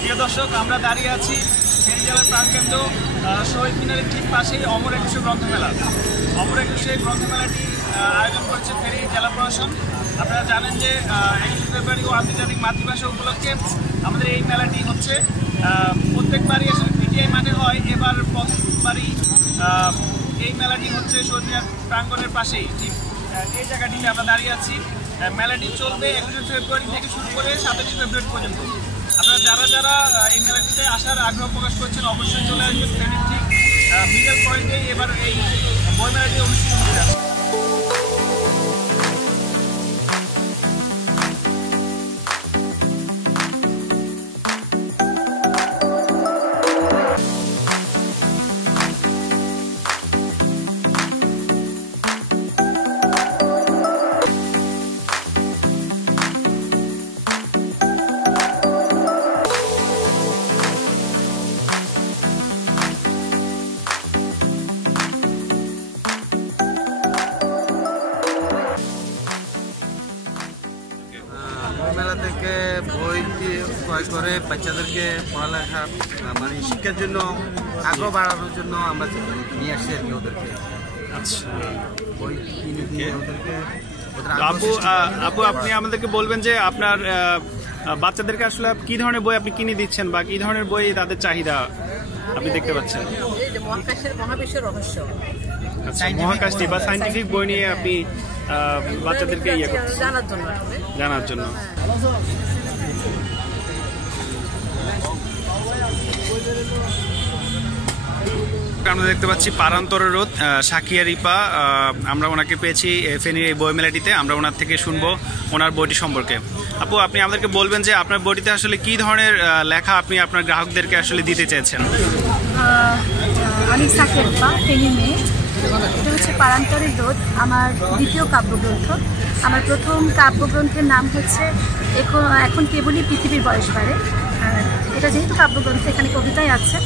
প্রিয় দর্শক, আমরা দাঁড়িয়ে আছি ফেনী জেলার প্রাণকেন্দ্র শহীদ মিনারের ঠিক পাশেই অমর একুশে গ্রন্থমেলা। অমর একুশে গ্রন্থমেলাটি আয়োজন করছে ফেনী জেলা প্রশাসন। আপনারা জানেন যে 21 ফেব্রুয়ারি ও আন্তর্জাতিক মাতৃভাষা উপলক্ষে আমাদের এই মেলাটি হচ্ছে প্রত্যেকবারই আসলে পিটিআই মাঠে হয়। এবার প্রথমবারই এই মেলাটি হচ্ছে শহীদ মিনার প্রাঙ্গণের পাশেই, ঠিক এই জায়গাটিতে আমরা দাঁড়িয়ে আছি। মেলাটি চলবে 21 ফেব্রুয়ারি থেকে শুরু করে 27 ফেব্রুয়ারি পর্যন্ত। আপনারা যারা এই মেলাটিতে আসার আগ্রহ প্রকাশ করছেন অবশ্যই চলে আসবেন। ফেনীর ঠিক মিডল পয়েন্টে এবার এই বই মেলাটি অনুষ্ঠিত হতে যাচ্ছে। মেলা থেকে বই ক্রয় করে বাচ্চাদেরকে পড়ালেখা মানে শিক্ষার জন্য আগ্রহ বাড়ানোর জন্য আমরা নিয়ে আসছি আর কি ওদেরকে। আচ্ছা, বই কিনে দিয়ে ওদেরকে। আপু আপনি আমাদেরকে বলবেন যে আপনার বাচ্চাদেরকে আসলে কি ধরনের বই আপনি কিনে দিচ্ছেন বা কি ধরনের বই তাদের চাহিদা আপনি দেখতে পাচ্ছেন? মহাবিশ্বের রহস্য, মহাকাশটি বা সায়েন্টিফিক বই নিয়ে আপনি বাচ্চাদেরকে জানার জন্য। আমরা দেখতে পাচ্ছি পারান্তরের রোদ সাকিয়া রিপা, আমরা ওনাকে পেয়েছি ফেনীর এই বই মেলাটিতে। আমরা ওনার থেকে শুনবো ওনার বইটি সম্পর্কে। আপু, আপনি আমাদেরকে বলবেন যে আপনার বইটিতে আসলে কি ধরনের লেখা আপনি আপনার গ্রাহকদেরকে আসলে দিতে চেয়েছেন? আমি সাকিয়া রিপা, ফেনীর মেয়ে। এটা হচ্ছে পারান্তরের রোদ, আমার দ্বিতীয় কাব্যগ্রন্থ। আমার প্রথম কাব্যগ্রন্থের নাম হচ্ছে এখন কেবলই পৃথিবীর বয়স বাড়ে। এটা যেহেতু কাব্যগ্রন্থ, এখানে কবিতাই আছে।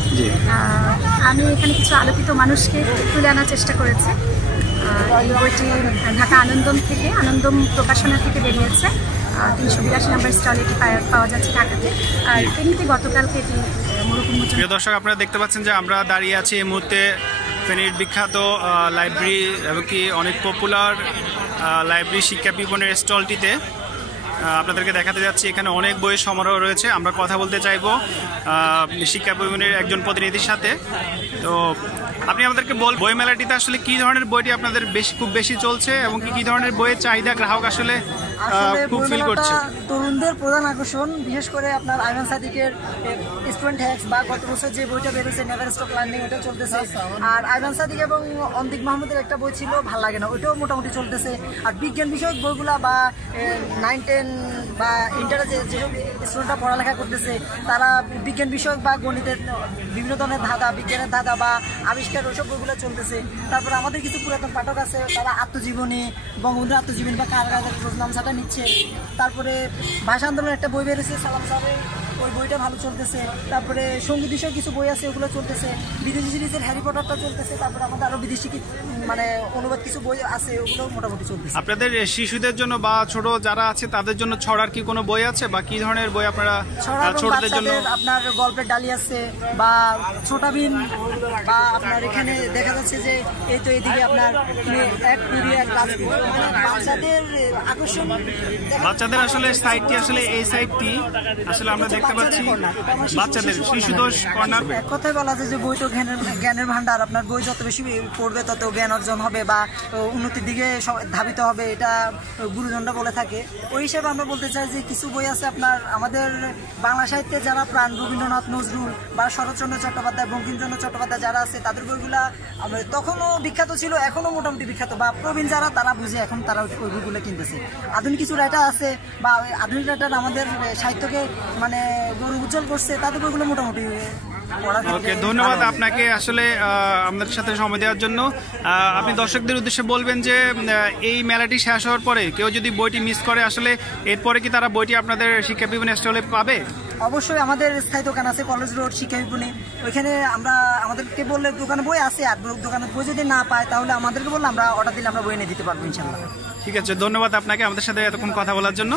আমি এখানে কিছু আলোকিত মানুষকে তুলে আনার চেষ্টা করেছি। এই বইটি ঢাকা আনন্দম প্রকাশনা থেকে বেরিয়েছে। 382 নম্বর স্টলে এটি পাওয়া যাচ্ছে ঢাকাতে। আর ফেনীতে গতকালকে এটি মরুকুন্মোচন। প্রিয় দর্শক, আপনারা দেখতে পাচ্ছেন যে আমরা দাঁড়িয়ে আছি এই মুহূর্তে ফেনীর বিখ্যাত লাইব্রেরি এবং কি অনেক পপুলার লাইব্রেরি শিক্ষা বিপণের স্টলটিতে। আপনাদেরকে দেখাতে যাচ্ছি এখানে অনেক বইয়ের সমারোহ রয়েছে। আমরা কথা বলতে চাইবো শিক্ষা বিপণের একজন প্রতিনিধির সাথে। তো আপনি আমাদেরকে বই মেলাটিতে আসলে কি ধরনের বইটি আপনাদের খুব বেশি চলছে এবং কি ধরনের বইয়ের চাহিদা গ্রাহক আসলে খুব ফিল করছে? তরুণদের প্রধান আকর্ষণ, বিশেষ করে আপনার আইমান সাদিকের স্টুডেন্ট হ্যাক্স বা গত বছর যে বইটা বেরোছে নেভার স্টপ লার্নিং, ওটা চলতেছে। আর আইমান সাদিক এবং অন্তিক মাহমুদের একটা বই ছিল ভাল লাগে না, ওইটাও মোটামুটি চলতেছে। আর বিজ্ঞান বিষয়ক বইগুলা বা 9, 10 বা ইন্টারে যেসব স্টুডেন্টরা পড়ালেখা করতেছে তারা বিজ্ঞান বিষয়ক বা গণিতের বিভিন্ন ধরনের ধাঁধা, বিজ্ঞানের ধাঁধা বা আবিষ্কার, ওইসব বইগুলো চলতেছে। তারপরে আমাদের কিছু পুরাতন পাঠক আছে, তারা আত্মজীবনী, বঙ্গবন্ধুর আত্মজীবনী বা কারাগারের প্রোগ্রামসাটা নিচ্ছে। তারপরে ভাষা আন্দোলনের একটা বই বেরোছে সালাম সাহেবের, ওই বইটা ভালো চলতেছে। তারপরে সঙ্গীত বিষয়ে কিছু বই আছে, ওগুলো চলতেছে। বিদেশি সিরিজের হ্যারি পটারটা চলতেছে। তারপরে আমাদের আরো বিদেশি মানে অনুবাদ কিছু বই আছে, ওগুলো মোটামুটি চলতেছে। আপনাদের শিশুদের জন্য বা ছোট যারা আছে তাদের জন্য ছড়ার কি কোনো বই আছে বা কি ধরনের বই আপনারা ছোটদের জন্য? আপনার গল্পের ডালি আছে বা ছোটা বিন, বা আপনার এখানে দেখা যাচ্ছে যে এই তো এদিকে আপনার বাচ্চাদের আকর্ষণ, বাচ্চাদের আসলে সাইটটি আসলে এই সাইটটি আসলে আমরা দেখতে পাচ্ছি বাচ্চাদের শিশুদোষ কর্নার। এক কথায় বলা যায় যে বই তো জ্ঞানের ভান্ডার। আপনার বই যত বেশি পড়বে তত জ্ঞান অর্জন হবে বা উন্নতির দিকে ধাবিত হবে, এটা গুরুজনরা বলে থাকে। ওই হিসেবে আমরা বলতে চাই যে কিছু বই আছে আপনার আমাদের বাংলা সাহিত্যে যারা প্রাণ, রবীন্দ্রনাথ, নজরুল বা শরৎচন্দ্র চট্টোপাধ্যায়, বঙ্কিমচন্দ্র চট্টোপাধ্যায় যারা আছে তাদের বইগুলা তখনও বিখ্যাত ছিল, এখনো মোটামুটি বিখ্যাত। বা প্রবীণ যারা, তারা বুঝে এখন তারা ওই বইগুলো কিনতেছে। আধুনিক কিছু রাইটার আছে বা আধুনিক রাইটার আমাদের সাহিত্যকে মানে গৌরব উজ্জ্বল করছে, তাদের বইগুলো মোটামুটি। ওকে, ধন্যবাদ আপনাকে আসলে আমাদের সাথে সময় দেওয়ার জন্য। আপনি দর্শকদের উদ্দেশ্যে বলবেন যে এই মেলাটি শেষ হওয়ার পরে কেউ যদি বইটি মিস করে আসলে এরপরে কি তারা বইটি আপনাদের শিক্ষা বিপণী স্টলে পাবে? অবশ্যই আমাদের স্থায়ী দোকান আছে কলেজ রোড শিক্ষা বিপণী, ওইখানে আমরা আমাদেরকে বললে দোকানে বই আছে, আর দোকানে বই যদি না পায় তাহলে আমাদেরকে বললে আমরা অর্ডার দিলে আমরা বই এনে দিতে পারবো ইনশাআল্লাহ। ঠিক আছে, ধন্যবাদ আপনাকে আমাদের সাথে এতক্ষণ কথা বলার জন্য।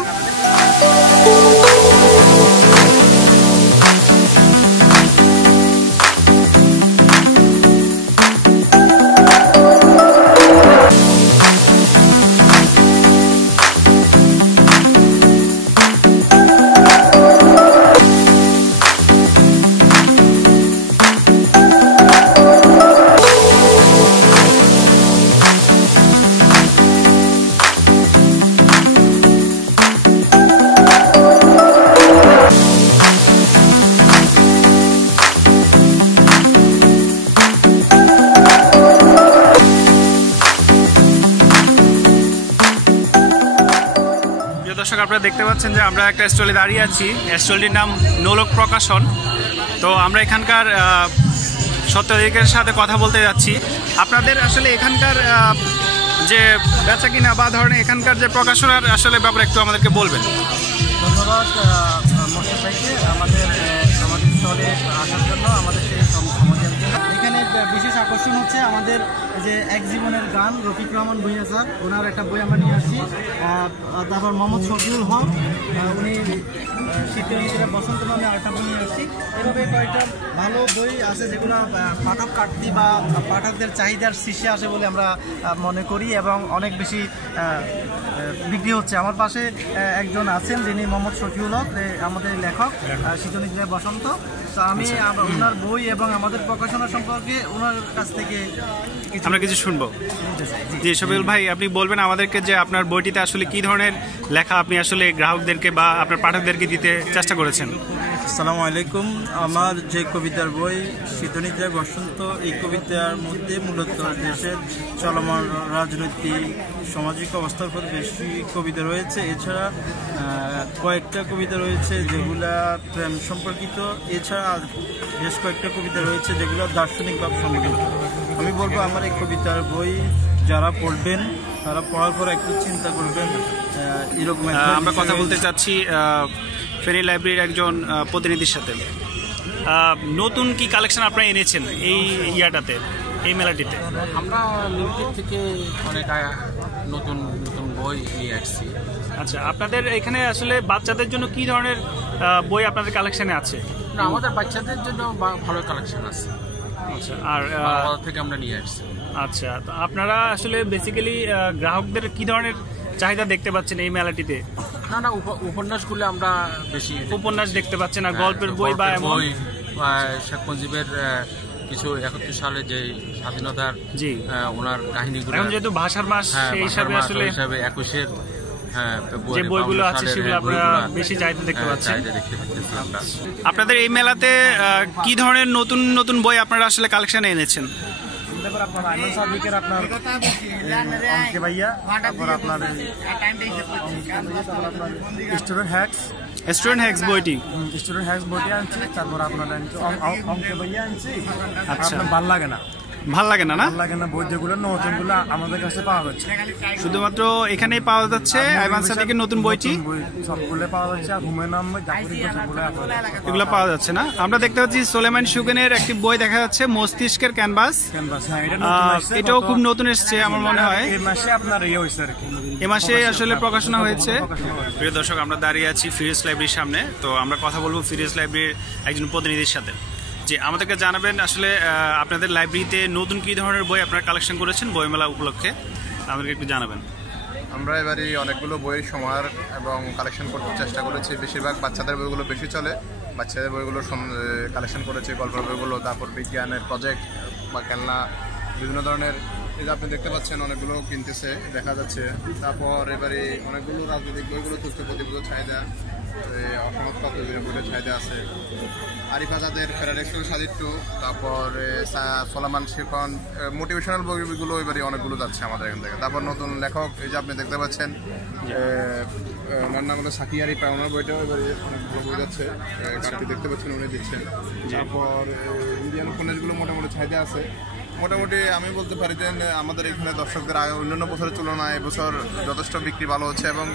আপনারা দেখতে পাচ্ছেন যে আমরা একটা স্টলে দাঁড়িয়ে আছি। স্টলটির নাম নোলক প্রকাশন। তো আমরা এখানকার সত্ত্বাধিকারের সাথে কথা বলতে যাচ্ছি। আপনাদের আসলে এখানকার যে বেচা কিনা বা ধরনের এখানকার যে প্রকাশনার আসলে ব্যাপারে একটু আমাদেরকে বলবেন। ধন্যবাদ মোর্শেদ ভাইকে আমাদের স্টলে আসার জন্য, আমাদের সেই সমাজের জন্য। এখানে বিশেষ আকর্ষণ হচ্ছে আমাদের যে এক জীবনের গান, রফিক রহমান ভূঁইয়া স্যার, ওনার একটা বই আমরা নিয়ে আসছি। তারপর মোহাম্মদ শফিউল হক, উনি শীতের বসন্ত নামে আরেকটা বই নিয়ে আসছি। এভাবে কয়েকটা ভালো বই আছে যেগুলো পাঠক কাটতি বা পাঠকদের চাহিদার শীর্ষে আসে বলে আমরা মনে করি এবং অনেক বেশি বিক্রি হচ্ছে। আমার পাশে একজন আছেন যিনি মোহাম্মদ শফিউল হক, আমাদের লেখক, শীতনিদ্রায় বসন্ত। তো আমি ওনার বই এবং আমাদের প্রকাশনা সম্পর্কে ওনার কাছ থেকে আমরা কিছু শুনবো। জি শফিউল ভাই, আপনি বলবেন আমাদেরকে যে আপনার বইটিতে আসলে কি ধরনের লেখা আপনি আসলে গ্রাহকদেরকে বা আপনার পাঠকদেরকে দিতে চেষ্টা করেছেন। আসসালামু আলাইকুম। আমার যে কবিতার বই শীতনিদ্রায় বসন্ত, এই কবিতার মধ্যে মূলত দেশের চলমান রাজনৈতিক সামাজিক অবস্থার উপর বেশি কবিতা রয়েছে। এছাড়া কয়েকটা কবিতা রয়েছে যেগুলা প্রেম সম্পর্কিত। এছাড়া বেশ কয়েকটা কবিতা রয়েছে যেগুলো দার্শনিক ভাব সম্পর্কিত। আমি বলবো আমার এই কবিতার বই যারা পড়বেন তারা পড়ার পর একটু চিন্তা করবেন। এরকম আমরা কথা বলতে চাচ্ছি ফেনী লাইব্রেরির একজন প্রতিনিধির সাথে। নতুন কি কালেকশন আপনারা এনেছেন এই ইয়াটাতে, এই মেলাটিতে? আমরা লিমিটেড থেকে অনেক নতুন নতুন বই নিয়ে আসছি। আচ্ছা, আপনাদের এখানে আসলে বাচ্চাদের জন্য কি ধরনের বই আপনাদের কালেকশনে আছে? না, আমাদের বাচ্চাদের জন্য ভালো কালেকশন আছে। আচ্ছা, আর থেকে আমরা নিয়ে আসছি। আচ্ছা, তো আপনারা আসলে বেসিক্যালি গ্রাহকদের কি ধরনের চাহিদা দেখতে পাচ্ছেন এই মেলাটিতে? না, উপন্যাসগুলো আমরা বেশি উপন্যাস দেখতে পাচ্ছেন, আর গল্পের বই বা এমন শেখ মুজিবের কিছু 71 সালে যে স্বাধীনতার জি ওনার কাহিনীগুলো, এখন যেহেতু ভাষার মাস সেই হিসাবে আসলে 21-এর যে বইগুলো আছে সেগুলো আপনারা বেশি চাহিদা দেখতে পাচ্ছেন। আপনাদের এই মেলাতে কি ধরনের নতুন নতুন বই আপনারা আসলে কালেকশনে এনেছেন? আপনার আইমান সাদিকের আপনার অঙ্কে ভাইয়া, তারপর আপনার স্টুডেন্ট হ্যাক্স বইটি আনছি। তারপর আপনার অঙ্কে ভাইয়া আনছি। আচ্ছা, ভাল লাগে না বই যেগুলো নতুনগুলো আমাদের কাছে পাওয়া যাচ্ছে, শুধুমাত্র এখানেই পাওয়া যাচ্ছে। আইমান সাদিকের নতুন বইটি সবগুলো পাওয়া যাচ্ছে। আর হুমায়ুন আহমেদ এগুলো পাওয়া যাচ্ছে না। আমরা দেখতে পাচ্ছি সোলেমান সুগেনের একটি বই দেখা যাচ্ছে, মস্তিষ্কের ক্যানভাস। এটাও খুব নতুন এসছে আমার মনে হয়। এ মাসে আসলে প্রকাশনা হয়েছে। প্রিয় দর্শক, আমরা দাঁড়িয়ে আছি ফিরোজ লাইব্রেরির সামনে। তো আমরা কথা বলবো ফিরোজ লাইব্রেরির একজন প্রতিনিধির সাথে। যে আমাদেরকে জানাবেন আসলে আপনাদের লাইব্রেরিতে নতুন কি ধরনের বই আপনারা কালেকশন করেছেন বইমেলা উপলক্ষে, আমাদেরকে একটু জানাবেন। আমরা এবারে অনেকগুলো বইয়ের সমাহার এবং কালেকশন করতে চেষ্টা করেছি। বেশিরভাগ বাচ্চাদের বইগুলো বেশি চলে, বাচ্চাদের বইগুলো কালেকশন করেছি, গল্পের বইগুলো, তারপর বিজ্ঞানের প্রজেক্ট বা খেলনা, বিভিন্ন ধরনের। এই যে আপনি দেখতে পাচ্ছেন অনেকগুলো কিনতেছে দেখা যাচ্ছে। তারপর এবারে অনেকগুলো রাজনৈতিক বইগুলো, তথ্য প্রতিগুলো চাহিদা, অসমাজপত্র বইয়ের চাহিদা আছে। আরিফ আজাদের ফেডারেশন সাহিত্য, তারপর সোলামান শিখন, মোটিভেশনাল বইগুলো এবারে অনেকগুলো যাচ্ছে আমাদের এখান থেকে। তারপর নতুন লেখক, এই যে আপনি দেখতে পাচ্ছেন ওনার নাম হলো সাকি আরিফ, ওনার বইটাও এবারে অনেকগুলো বই যাচ্ছে, কার্ডটি দেখতে পাচ্ছেন উনি দিচ্ছেন। তারপর ইন্ডিয়ান উপন্যাসগুলো মোটামুটি চাহিদা আছে। মোটামুটি আমি বলতে পারি যে আমাদের এখানে দর্শকদের অন্যান্য বছরের তুলনায় এবছর যথেষ্ট বিক্রি ভালো হচ্ছে এবং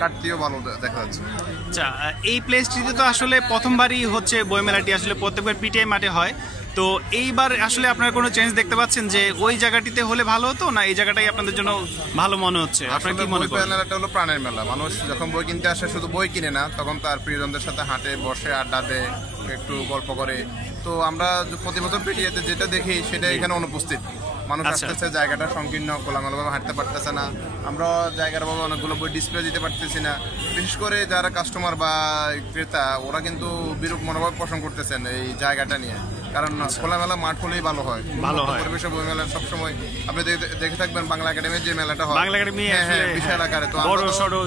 কাটতিও ভালো দেখা যাচ্ছে। আচ্ছা, এই প্লেসটিতে তো আসলে প্রথমবারই হচ্ছে বইমেলাটি, আসলে প্রত্যেকবার পিটিআই মাঠে হয়। তো এইবার আসলে আপনারা কোনো চেঞ্জ দেখতে পাচ্ছেন যে ওই জায়গাটিতে হলে ভালো হতো, না এই জায়গাটাই আপনাদের জন্য ভালো মনে হচ্ছে? আপনারা কি মনে করেন? মেলাটা হলো প্রাণের মেলা। মানুষ যখন বই কিনতে আসে শুধু বই কিনে না, তখন তার প্রিয়জনদের সাথে হাঁটে, বসে, আড্ডা দেয়, একটু গল্প করে। তো আমরা প্রতি বছর পিটিআইতে যেটা দেখি সেটা এখানে অনুপস্থিত। মানুষ আসতেছে, জায়গাটা সংকীর্ণ, খোলামেলাভাবে হাঁটতে পারতেছে না। আমরা জায়গার ভাবে অনেকগুলো বই ডিসপ্লে দিতে পারতেছি না। বিশেষ করে যারা কাস্টমার বা ক্রেতা, ওরা কিন্তু বিরূপ মনোভাব পোষণ করতেছেন এই জায়গাটা নিয়ে। কারণ খোলামেলা মাঠ হলেই ভালো হয়। পরিবেশে বই মেলা সবসময় আপনি দেখে থাকবেন বাংলা একাডেমির যে মেলাটা হয়, বাংলা একাডেমি বিশাল আকারে। তো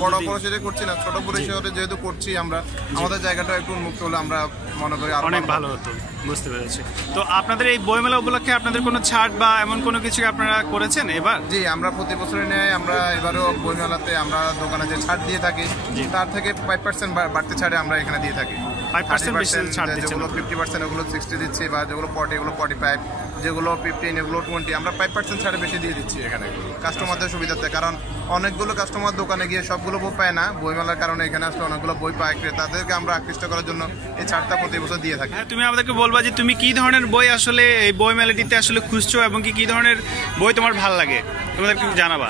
বড় পরিসরে করছি না, ছোট পরিসরে যেহেতু করছি আমরা, আমাদের জায়গাটা একটু উন্মুক্ত হলে আমরা মনে করি অনেক ভালো হতো। বুঝতে পেরেছি। তো আপনাদের এই বইমেলা উপলক্ষে আপনাদের কোনো ছাড় বা এমন কোনো কিছু আপনারা করেছেন এবার? জি, আমরা প্রতি বছরের ন্যায় আমরা এবারও বইমেলাতে আমরা দোকানে যে ছাড় দিয়ে থাকি তার থেকে 5% বাড়তি ছাড়ে আমরা এখানে দিয়ে থাকি। 5% ছাড় দিচ্ছেন? যেগুলো 50% ওগুলো 60 দিচ্ছি, বা যেগুলো 40 এগুলো 45, যেগুলো 15 এগুলো 20, আমরা 5% ছাড়ে বেশি দিয়ে দিচ্ছি এখানে কাস্টমারদের সুবিধাতে। কারণ অনেকগুলো কাস্টমার দোকানে গিয়ে সবগুলো বই পায় না, বইমেলার কারণে এখানে আসলে অনেকগুলো বই পায়, তাদেরকে আমরা আকৃষ্ট করার জন্য এই ছাড়টা প্রতি বছর দিয়ে থাকি। তুমি আমাদেরকে বলবা যে তুমি কি ধরনের বই আসলে এই বই মেলাটিতে আসলে খুঁজছো এবং কি ধরনের বই তোমার ভালো লাগে, তোমাদের একটু জানাবা।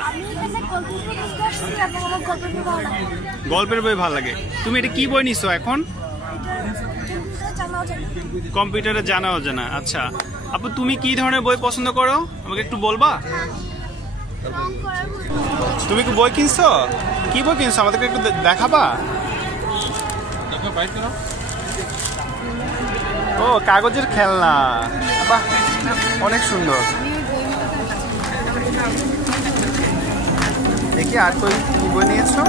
গল্পের বই ভালো লাগে। তুমি এটা কি বই নিছো এখন? কম্পিউটারে জানা অজানা। আচ্ছা আপু, তুমি কি ধরনের বই পছন্দ করো আমাকে একটু বলবা? তুমি কি বই কিনছো? কি বই কিনছো আমাদেরকে একটু দেখাবা? ও, কাগজের খেলনা, বাহ অনেক সুন্দর। দেখি আর কি বই নিয়েছো?